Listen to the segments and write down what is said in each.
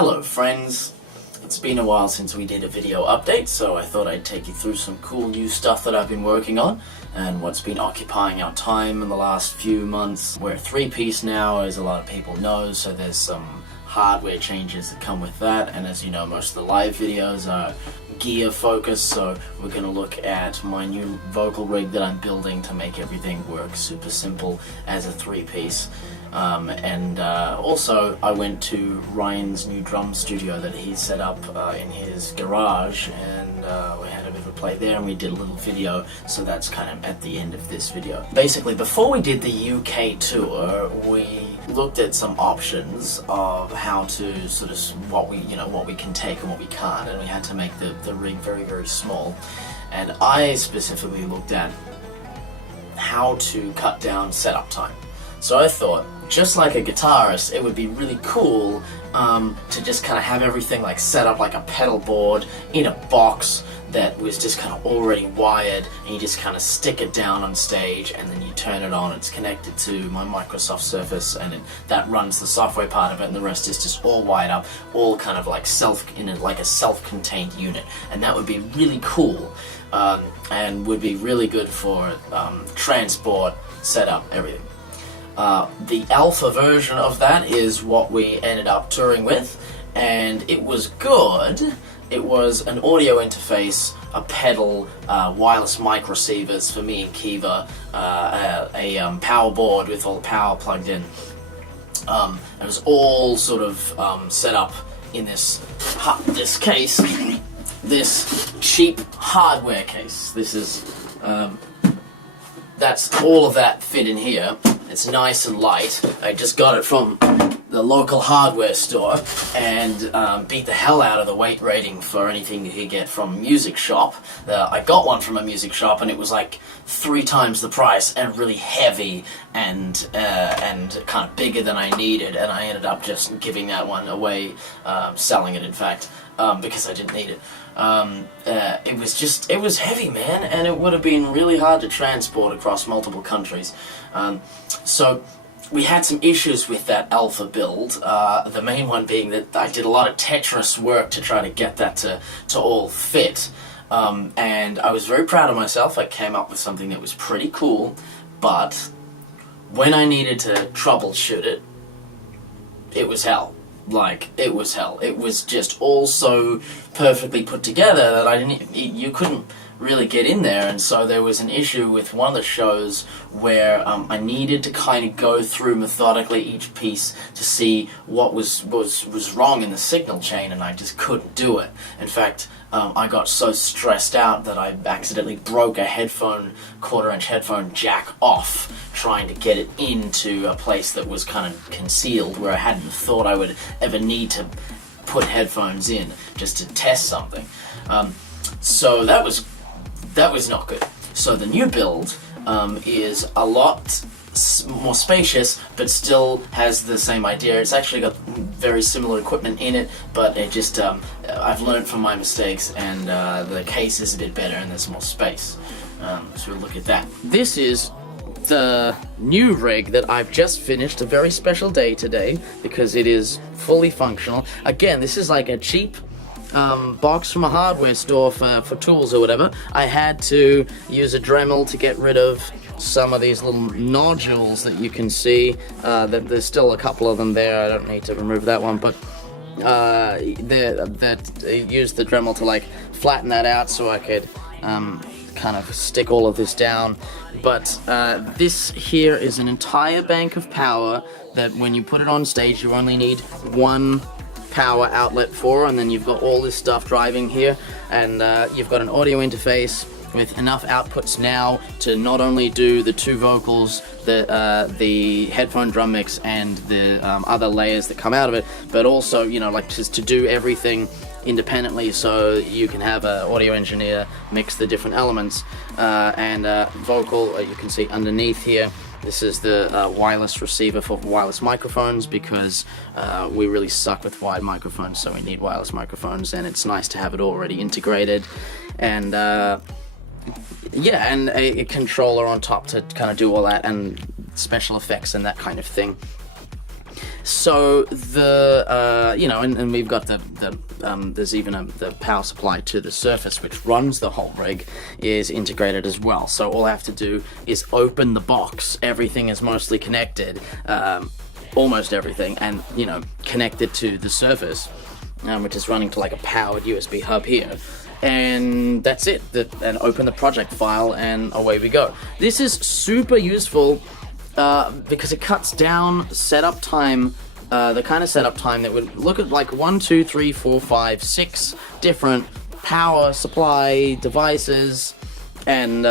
Hello friends, it's been a while since we did a video update, so I thought I'd take you through some cool new stuff that I've been working on and what's been occupying our time in the last few months. We're a three-piece now, as a lot of people know, so there's some hardware changes that come with that, and as you know, most of the live videos are gear focused, so we're going to look at my new vocal rig that I'm building to make everything work super simple as a three-piece. Also I went to Ryan's new drum studio that he set up in his garage, and we had a bit of a play there and we did a little video, so that's kind of at the end of this video. Basically, before we did the UK tour, we looked at some options of how to sort of what we can take and what we can't, and we had to make the rig very, very small. And I specifically looked at how to cut down setup time. So I thought, just like a guitarist, it would be really cool to just kind of have everything like set up like a pedal board in a box that was just kind of already wired, and you just kind of stick it down on stage and then you turn it on. It's connected to my Microsoft Surface, and that runs the software part of it, and the rest is just all wired up, all kind of like like a self-contained unit. And that would be really cool and would be really good for transport, setup, everything. The alpha version of that is what we ended up touring with, and it was good. It was an audio interface, a pedal, wireless mic receivers for me and Kiva, a power board with all the power plugged in. It was all sort of set up in this case, this cheap hardware case. This is, that's all of that fit in here. It's nice and light. I just got it from the local hardware store and beat the hell out of the weight rating for anything you could get from a music shop. I got one from a music shop and it was like 3 times the price and really heavy and kind of bigger than I needed, and I ended up just giving that one away, selling it in fact, because I didn't need it. It was heavy, man, and it would have been really hard to transport across multiple countries. So we had some issues with that alpha build, the main one being that I did a lot of Tetris work to try to get that to all fit, and I was very proud of myself. I came up with something that was pretty cool, but when I needed to troubleshoot it, it was hell. Like, it was hell. It was just all so perfectly put together that you couldn't really get in there, and so there was an issue with one of the shows where I needed to kind of go through methodically each piece to see what was wrong in the signal chain, and I just couldn't do it. In fact, I got so stressed out that I accidentally broke a quarter-inch headphone jack off trying to get it into a place that was kind of concealed where I hadn't thought I would ever need to put headphones in just to test something. So that was not good. So the new build is a lot more spacious, but still has the same idea. It's actually got very similar equipment in it, but it just I've learned from my mistakes, and the case is a bit better and there's more space. So we'll look at that. This is the new rig that I've just finished. A very special day today because it is fully functional. Again, this is like a cheap box from a hardware store for tools or whatever. I had to use a Dremel to get rid of some of these little nodules that you can see. That there's still a couple of them there. I don't need to remove that one, but that used the Dremel to like flatten that out so I could kind of stick all of this down. But this here is an entire bank of power that when you put it on stage you only need one power outlet for, and then you've got all this stuff driving here, and you've got an audio interface with enough outputs now to not only do the 2 vocals, the headphone drum mix and the other layers that come out of it, but also, you know, like just to do everything independently, so you can have an audio engineer mix the different elements, and vocal, you can see underneath here. This is the wireless receiver for wireless microphones, because we really suck with wired microphones, so we need wireless microphones, and it's nice to have it already integrated. And yeah, and a controller on top to kind of do all that, and special effects and that kind of thing. So the you know, and we've got there's even the power supply to the surface which runs the whole rig is integrated as well. So all I have to do is open the box. Everything is mostly connected, almost everything, and you know, connected to the surface, which is running to like a powered USB hub here. And that's it. And open the project file, and away we go. This is super useful because it cuts down setup time, the kind of setup time that would look at like 1, 2, 3, 4, 5, 6 different power supply devices. And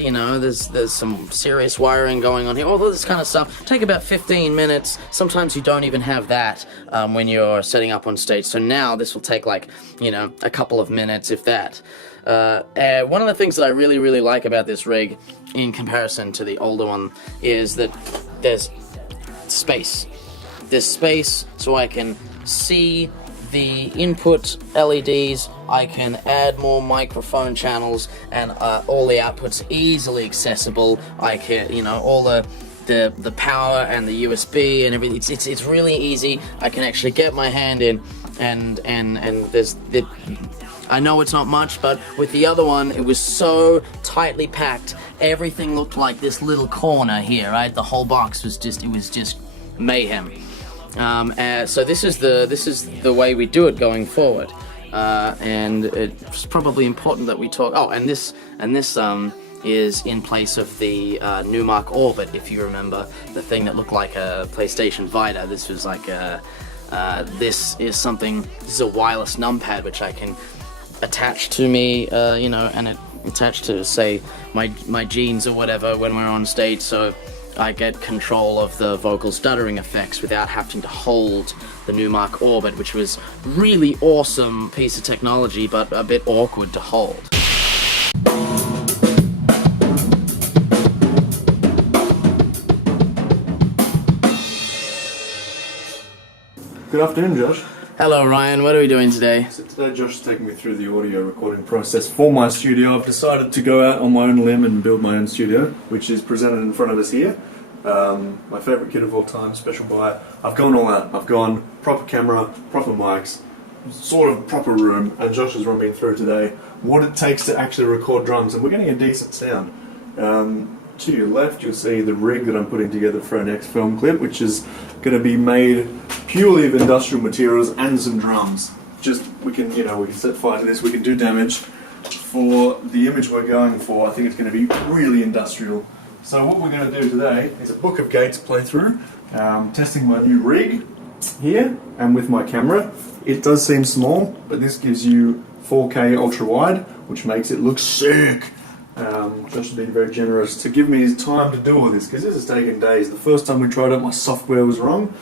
you know, there's some serious wiring going on here. All this kind of stuff take about 15 minutes. Sometimes you don't even have that when you're setting up on stage. So now this will take like, you know, a couple of minutes, if that. One of the things that I really like about this rig, in comparison to the older one, is that there's space. There's space so I can see the input LEDs, I can add more microphone channels, and all the outputs easily accessible. I can, you know, all the power and the USB and everything. It's really easy. I can actually get my hand in, and I know it's not much, but with the other one, it was so tightly packed. Everything looked like this little corner here, right? The whole box was just mayhem. So this is the way we do it going forward, and it's probably important that we talk. Oh, and this is in place of the Numark Orbit, if you remember, the thing that looked like a PlayStation Vita. This was like this is a wireless numpad which I can attach to me, you know, and it attached to, say, my jeans or whatever when we're on stage, so I get control of the vocal stuttering effects without having to hold the Numark Orbit, which was really awesome piece of technology, but a bit awkward to hold. Good afternoon, Josh. Hello, Ryan. What are we doing today? So today Josh is taking me through the audio recording process for my studio. I've decided to go out on my own limb and build my own studio, which is presented in front of us here. My favourite kit of all time, special buy. I've gone all out. I've gone proper camera, proper mics, sort of proper room, and Josh has run me through today what it takes to actually record drums, and we're getting a decent sound. To your left, you'll see the rig that I'm putting together for our next film clip, which is going to be made purely of industrial materials and some drums. Just, we can set fire to this, we can do damage. For the image we're going for, I think it's going to be really industrial. So what we're going to do today is a Book of Gates playthrough, testing my new rig here, and with my camera. It does seem small, but this gives you 4K ultra wide, which makes it look sick. Josh has been very generous to give me his time to do all this, because this has taken days. The first time we tried it, my software was wrong.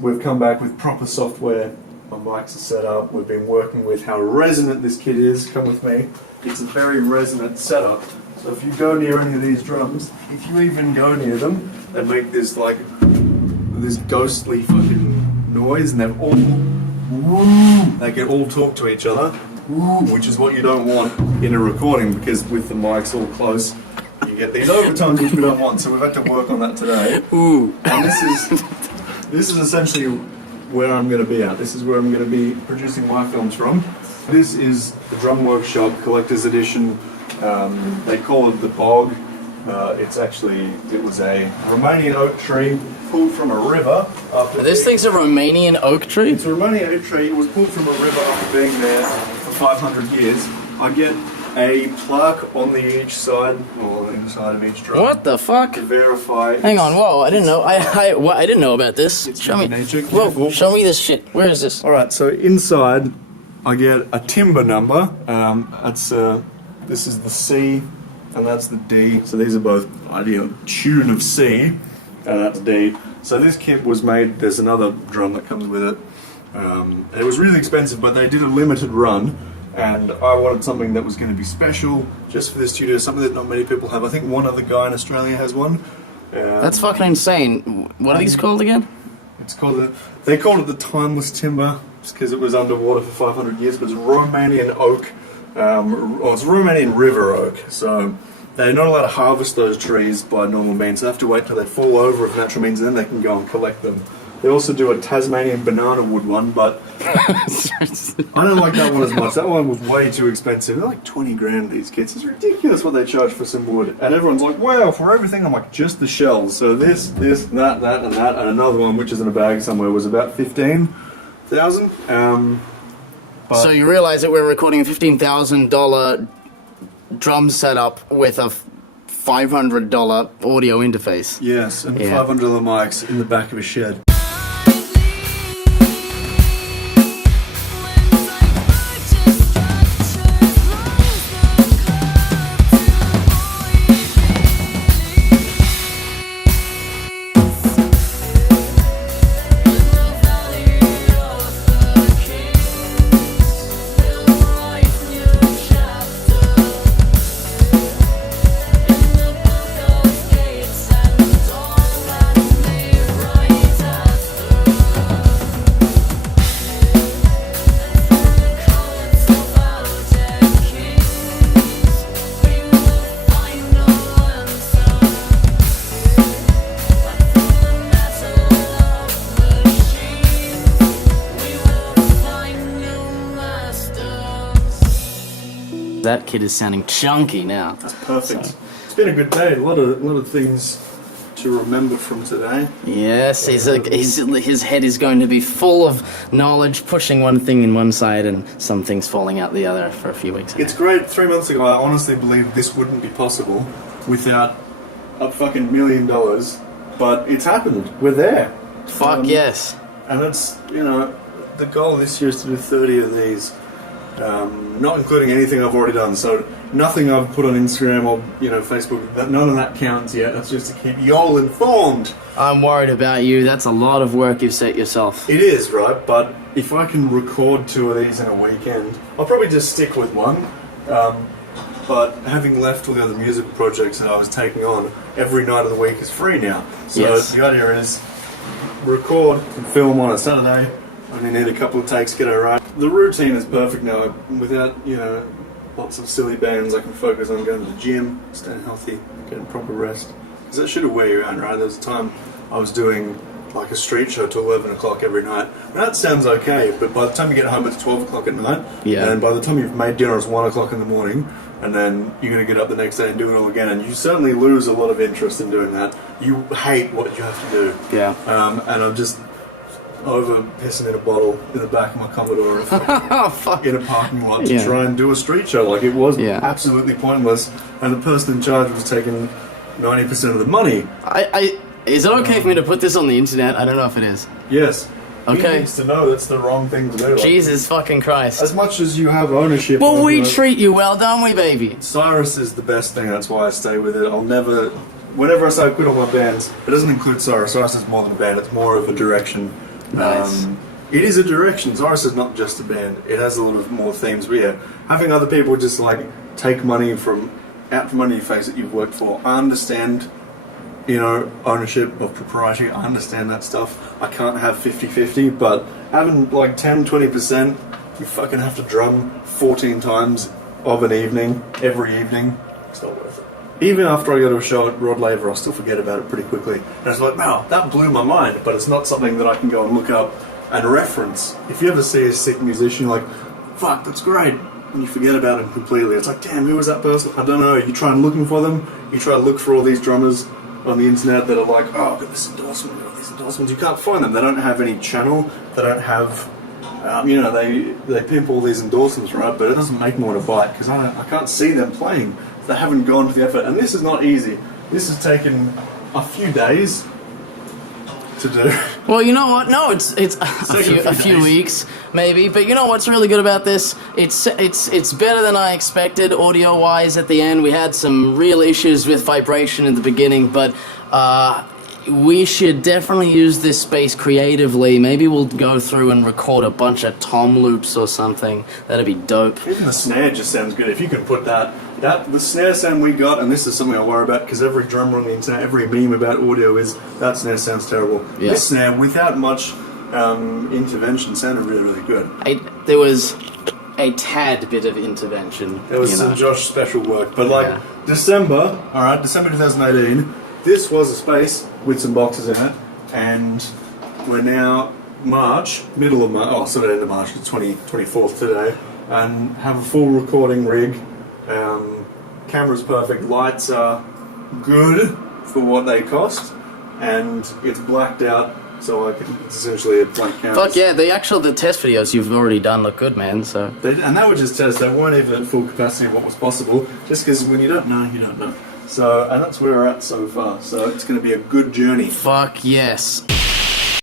We've come back with proper software. My mics are set up. We've been working with how resonant this kit is. Come with me. It's a very resonant setup. So if you go near any of these drums, if you even go near them, they make this ghostly fucking noise, and they can all talk to each other. Which is what you don't want in a recording, because with the mics all close, you get these overtones which we don't want. So we've had to work on that today. And this is essentially where I'm going to be at. This is where I'm going to be producing my films from. This is the Drum Workshop Collector's Edition. They call it the Bog. It was a Romanian oak tree pulled from a river. This thing's a Romanian oak tree? It's a Romanian oak tree. It was pulled from a river after being there for 500 years. I get a plaque on the each side, or the inside of each drum. What the fuck? To verify. Hang on, whoa! I didn't know. I didn't know about this. Show me. Whoa! Show me this shit. Where is this? All right. So inside, I get a timber number. This is the C, and that's the D. So these are both ideal tune of C, and that's D. So this kit was made. There's another drum that comes with it. It was really expensive, but they did a limited run. And I wanted something that was going to be special just for this studio, something that not many people have. I think one other guy in Australia has one. That's fucking insane. What are these called again? They called it the Timeless Timber, just because it was underwater for 500 years, but it's Romanian oak, it's Romanian river oak. So they're not allowed to harvest those trees by normal means. They have to wait till they fall over of natural means, and then they can go and collect them. They also do a Tasmanian banana wood one, but I don't like that one as much. That one was way too expensive. They're like 20 grand, these kits. It's ridiculous what they charge for some wood. And everyone's like, wow, for everything. I'm like, just the shells. So this, that, and another one, which is in a bag somewhere, was about 15,000. So you realise that we're recording a $15,000 drum setup with a $500 audio interface. Yes, and $500 mics in the back of a shed. That kid is sounding chunky now. That's perfect. So. It's been a good day. A lot of things to remember from today. Yes, his head is going to be full of knowledge, pushing one thing in one side and some things falling out the other for a few weeks. It's great. 3 months ago, I honestly believed this wouldn't be possible without a fucking $1 million, but it's happened. We're there. Fuck yes. And it's, the goal this year is to do 30 of these. Not including anything I've already done, so nothing I've put on Instagram or Facebook, none of that counts yet. That's just to keep you all informed. I'm worried about you. That's a lot of work you've set yourself. It is, right? But if I can record 2 of these in a weekend, I'll probably just stick with one. But having left all the other musical projects that I was taking on, every night of the week is free now. So the idea is record and film on a Saturday. Only need a couple of takes to get it right. The routine is perfect now. Without, lots of silly bands, I can focus on going to the gym, staying healthy, getting proper rest. Because that should have wear you out, right? There was a time I was doing like a street show till 11 o'clock every night. Now, that sounds okay, but by the time you get home it's 12 o'clock at night, and by the time you've made dinner it's 1 o'clock in the morning, and then you're going to get up the next day and do it all again, and you certainly lose a lot of interest in doing that. You hate what you have to do. Yeah. And I'm just over pissing in a bottle in the back of my Commodore in a parking lot to try and do a street show. Like, it was absolutely pointless, and the person in charge was taking 90% of the money. Is it okay for me to put this on the internet? I don't know if it is. Yes. Okay. He needs to know that's the wrong thing to do. Jesus fucking Christ. As much as you have ownership. Well, we treat you well, don't we, baby? SIRUS is the best thing, that's why I stay with it. I'll never... Whenever I say I quit all my bands, it doesn't include SIRUS. SIRUS is more than a band, it's more of a direction. Nice. It is a direction. SIRUS is not just a band. It has a lot of more themes. But having other people just take money out from under your face that you've worked for. I understand, ownership of propriety. I understand that stuff. I can't have 50-50, but having 10-20%, you fucking have to drum 14 times of an evening, every evening. It's not worth it. Even after I go to a show at Rod Laver, I still forget about it pretty quickly. And it's like, wow, that blew my mind, but it's not something that I can go and look up and reference. If you ever see a sick musician, you're like, fuck, that's great, and you forget about him completely. It's like, damn, who was that person? I don't know. You try and looking for them. You try to look for all these drummers on the internet that are like, oh, I've got this endorsement, I've got these endorsements. You can't find them. They don't have any channel. They don't have, they pimp all these endorsements, right? But it doesn't make me want to buy it because I can't see them playing. They haven't gone to the effort, and this is not easy. This has taken a few days to do. Well, you know what? No, it's a few weeks maybe. But you know what's really good about this? It's better than I expected audio wise. At the end, we had some real issues with vibration in the beginning, but we should definitely use this space creatively. Maybe we'll go through and record a bunch of tom loops or something. That'd be dope. Even the snare just sounds good. If you can put the snare sound we got, and this is something I worry about because every drummer on the internet, every meme about audio is that snare sounds terrible. Yeah. This snare, without much intervention, sounded really, really good. There was a tad bit of intervention. There was some Josh special work, but like December 2018, this was a space with some boxes in it, and we're now middle of March, sort of end of March, it's 24th today, and have a full recording rig. Camera's perfect, lights are good for what they cost, and it's blacked out. So it's essentially a blank canvas. Fuck yeah, the test videos you've already done look good, man, so... And they were just tests, they weren't even at full capacity of what was possible, just because when you don't know, you don't know. So, and that's where we're at so far, so it's going to be a good journey. Fuck yes.